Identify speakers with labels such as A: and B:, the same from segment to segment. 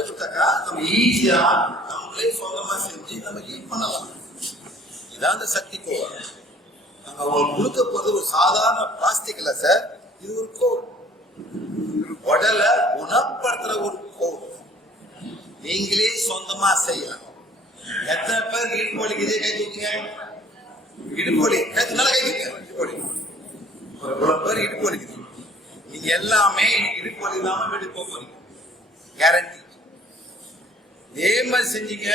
A: இடத்த நம்ம ஈஸியா நம்மளே சொந்தமா செஞ்சு நம்ம ஹீட் பண்ணலாம். இதான் அந்த சக்தி கோவம் நம்ம உங்களுக்கு கொடுக்க போறது ஒரு சாதாரண பிளாஸ்டிக் இல்ல சார் இது ஒரு கோல் உடலை குணப்படுத்துற ஒரு கோல் நீங்களே சொந்தமா செய்யலாம். எத்தனை பேர் இடுப்பு இதே கை தூக்குங்க? இடுப்பு வலி கை நல்லா கை தூக்குங்க. இடுப்பு ஒரு பேர் இடுப்பு வலிக்குது நீங்க எல்லாமே இடுப்பு வலி இல்லாம வீட்டுக்கு போக போறீங்க. கேரண்டி இதே மாதிரி செஞ்சீங்க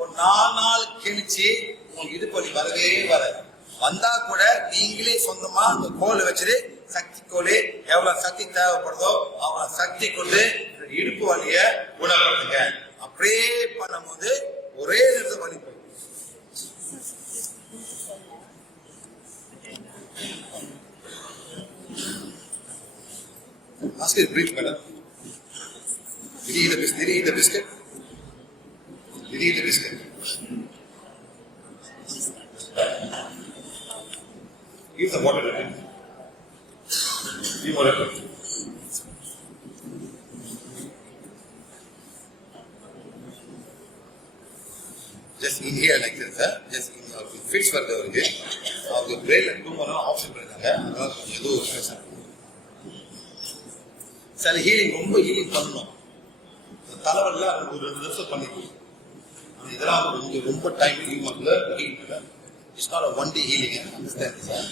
A: ஒரு நாலு நாள் கழிச்சு உங்களுக்கு இது வலி வரவே வராது வந்தா கூட நீங்களே சொந்தமா அந்த கோலை வச்சுட்டு சக்தி கோல் எவ்வளவு சக்தி தேவைப்படுதோ அவ்வளவு சக்தி கொண்டு இடுப்பு வலிய குணப்படுத்துங்க அப்படியே பண்ணும்போது ஒரே நேரத்தில் வலி போயிடும் Ask her brief, madam. Did he eat a biscuit? Did he eat biscuit? வெளியில biscuit Give the water again. Give water again. Just in here like sir just அவருக்கு ஃபிட்ஸ் வருது அவருக்கு அவருக்கு பிரேல டூமரும் ஆப்ஷன் பண்ணியிருக்காங்க அதனால கொஞ்சம் ஏதோ ஒரு சார் சில ஹீலிங் ரொம்ப ஹீலிங் பண்ணணும் தலைவரில் ஒரு ரெண்டு வருஷம் பண்ணிக்கணும் ஆனா இதெல்லாம் ரொம்ப ரொம்ப time you must learn heal it's not a one day healing understand sir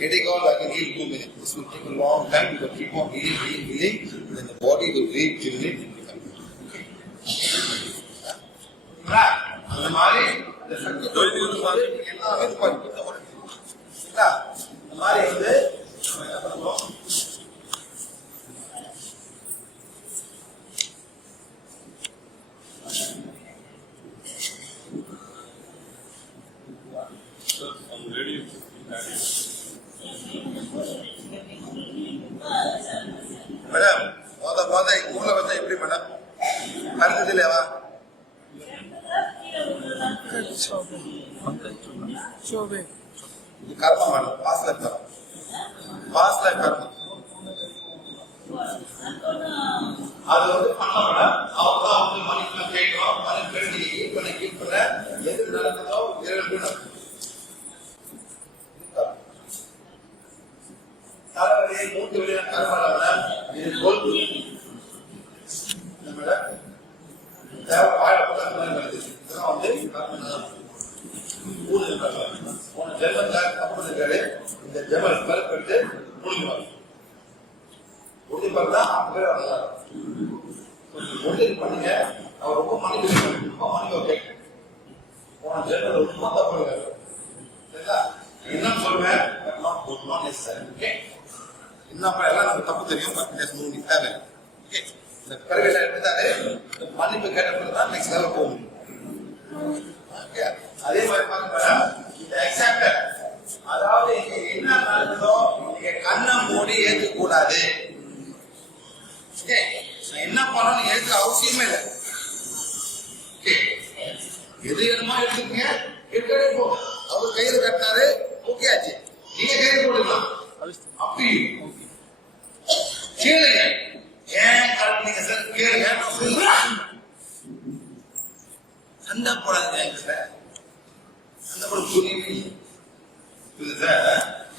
A: getting all I can heal two minutes this will take a long time you will keep on healing healing healing then the body will rejuvenate and become okay அந்த மாதிரி இந்த சக்தி தொழில் எல்லாமே பாருங்க இந்த மாதிரி வந்து நம்ம என்ன பண்ணுவோம் மேடம் மொத உள்ள வந்தா எப்படி மேடம் அடுத்தது இல்லையாவா கர்மா மேடம் அது வந்து பண்ண மேடம் அவங்க வந்து மணிக்கு கேட்கிறோம் எது இரண்டு நடக்கும். வழியா கர்மா இது கொள்கு மேடம் தேவை வாழ இதெல்லாம் வந்து கர்மா மூணு இருக்காங்க. போன ஜென்மத்துல தப்பு இருக்காரு. முடிஞ்சுவாங்க. முடிஞ்சு பார்த்தா அவங்க பேர் கொஞ்சம் பண்ணுங்க. அவர் ரொம்ப மன்னிப்பு ரொம்ப போன ரொம்ப தப்பு சரிங்களா? என்ன சொல்லுவேன் but not good, அப்புறம் எல்லாம் நமக்கு தப்பு தெரியும் but just தேவை. இந்த பிறவில எடுத்தாரு மன்னிப்பு கேட்ட பிறகு தான் நெக்ஸ்ட் லெவல் அதே மாதிரி பாருங்க மேடம், இந்த acceptor. அதாவது இங்க என்ன நடக்குதோ நீங்க கண்ணை மூடி ஏத்துக்க கூடாது Okay. நான் என்ன பண்ணணும் நீங்க ஏத்துக்க அவசியமே இல்லை Okay. எடுத்துக்கங்க. எடுக்கவே அவர் கையில கட்டினாரு. ஓகே ஆச்சு. நீங்க கையில போட்டுக்கலாம் அப்படி. கேளுங்க. ஏன் கட்டினீங்க சார்? கேளுங்க. நான் சொல்லுறேன் சண்டை போடாதீங்க சண்டை போட புரியவே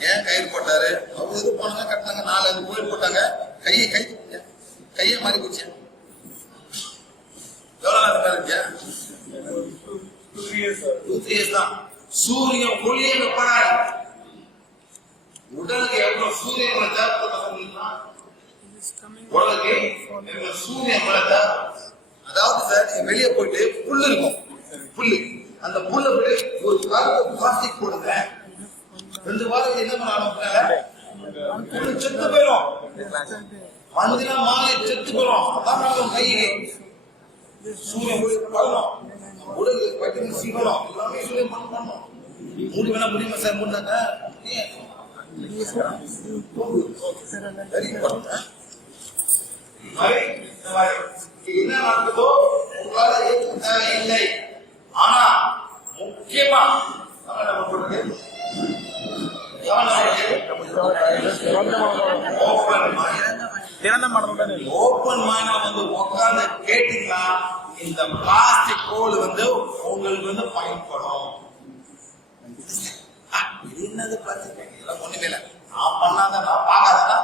A: ஏன் கயிறு போட்டாரு? அவங்க இது போனாங்க கட்டினாங்க? நாலு கோயில் போட்டாங்க. கையை கை கையை மாறி போச்சு எவ்வளவு நாள் இருந்தியா டூ சூரியன் உடலுக்கு எவ்வளவு சூரியன் உடலுக்கு சூரியன் அதாவது சார் நீங்க வெளியே போயிட்டு புல்லு இருக்கும். புல்லு. அந்த புல்ல போய் ஒரு கருப்பு பிளாஸ்டிக் போடுங்க. வாரத்துக்கு என்ன பண்ணணும் புல்லு செத்து போயிடும் மந்தினா மாலை செத்து போயிடும் அதான் நடக்கும் சூரியன் போய் பழணும் உடல் வைட்டமின் சி வரும் எல்லாமே சூரியன் பண்ண பண்ணணும் மூடி வேணா முடியுமா சார் முடினாக்கா வெரி என்ன நடக்குதோ உங்களால ஏற்க தேவையில்லை ஆனா முக்கியமா நம்ம என்ன பண்றது?
B: திறந்த மனதுடன்
A: ஓப்பன் மைண்டா வந்து உட்கார்ந்து கேட்டீங்கன்னா இந்த பிளாஸ்டிக் கோல் வந்து உங்களுக்கு வந்து பயன்படும். என்னது பிளாஸ்டிக் இதெல்லாம் ஒண்ணுமே இல்லை. நான் பண்ணாத நான் பார்க்காதனா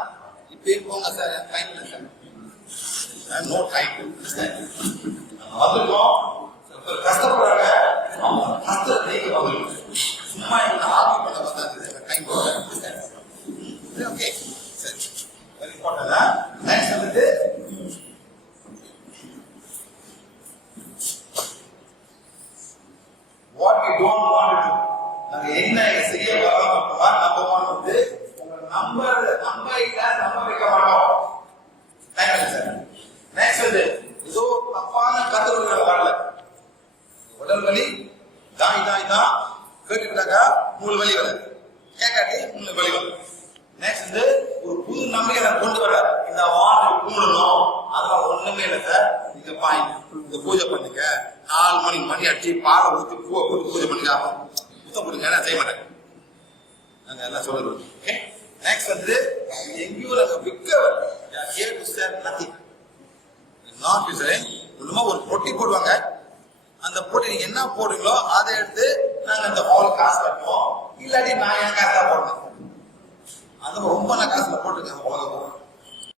A: இப்பயே போங்க சார் டைம் இல்லை சார். நோ டைம் வந்துருக்கோம் கஷ்டப்படுறாங்க. அவங்க கஷ்டத்தை நீங்க வந்துருக்கோம் சும்மா என்ன ஆர்வம் பண்ண வந்தாது டைம் ஓகே சரி வெரி இம்பார்ட்டன்ட் நெக்ஸ்ட் வந்து வாட் யூ நாங்க என்ன செய்ய வரோம் நம்பர் ஒன் வந்து உங்க நம்பர் நம்ப இல்ல நம்ப வைக்க மாட்டோம் தேங்க்யூ சார் நெக்ஸ்ட் வந்து ஏதோ தப்பான கருத்துக்கள் வரல உடல் வலி தாய் தாய் தான் கேட்டுக்கிட்டாக்கா மூணு வலி வராது கேட்காட்டி மூணு வலி வரும் நெக்ஸ்ட் வந்து ஒரு புது நம்பிக்கை நான் கொண்டு வர இந்த வார்டு கும்பிடணும் அதெல்லாம் ஒண்ணுமே இல்லை சார் நீங்க பாயிண்ட் இந்த பூஜை பண்ணுங்க. நாலு மணிக்கு மணி அடிச்சு பாலை ஊத்தி பூவை போட்டு பூஜை பண்ணுங்க புத்தம் பண்ணுங்க நான் செய்ய மாட்டேன் நாங்க எல்லாம் சொல்லணும் ஓகே நெக்ஸ்ட் வந்து எங்கேயும் நாங்க விற்க ஏ டு நத்திங் நாட் யூசரிங் ஒண்ணுமா ஒரு பொட்டி போடுவாங்க. அந்த பொட்டி நீங்க என்ன போடுறீங்களோ அதை எடுத்து நாங்க அந்த ஹால் காசு கட்டுவோம். இல்லாட்டி நான் என் காசு தான் போடுறேன் அந்த ரொம்ப நான் காசுல போட்டுருக்கேன்